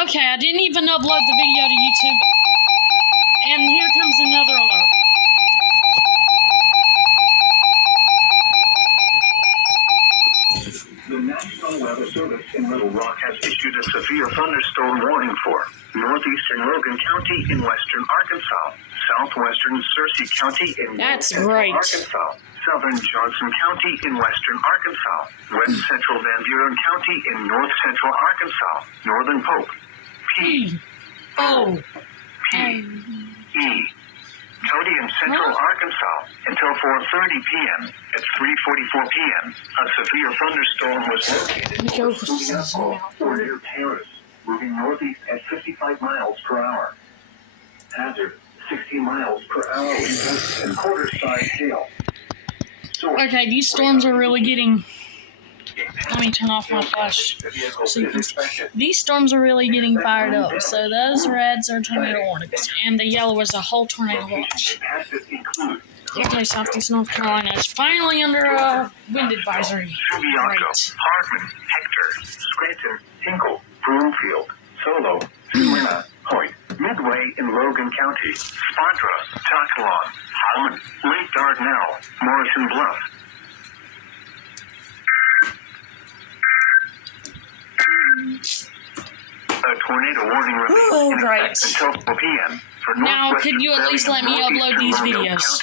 Okay, I didn't even upload the video to YouTube. And here comes another alert. The National Weather Service in Little Rock has issued a severe thunderstorm warning for northeastern Logan County in western Arkansas, southwestern Searcy County in That's central great. Arkansas, southern Johnson County in western Arkansas, west central Van Buren County in north central Arkansas, northern Pope, P.O.P.E. County in central Arkansas until 4:30 p.m. At 3:44 p.m., a severe thunderstorm was located or near Paris, moving northeast at 55 miles per hour. Hazard, 60 miles per hour winds and quarter-size hail. Okay, these storms are really getting... Let me turn off my flash so you can see. These storms are really getting fired up. So those reds are tornado warnings, and the yellow is a whole tornado watch. Okay, Southeast North Carolina is finally under a wind advisory. Subiaco, Hardman, Hector, Scranton, Hinkle, Broomfield, Solo, Smyrna, Hoyt, Midway in Logan County, Spontra, Tocalon, Holman, Lake Dardanelle, Morrison Bluff. A tornado warning remains in effect until 4 p.m. for Now, could you at least let me upload these videos?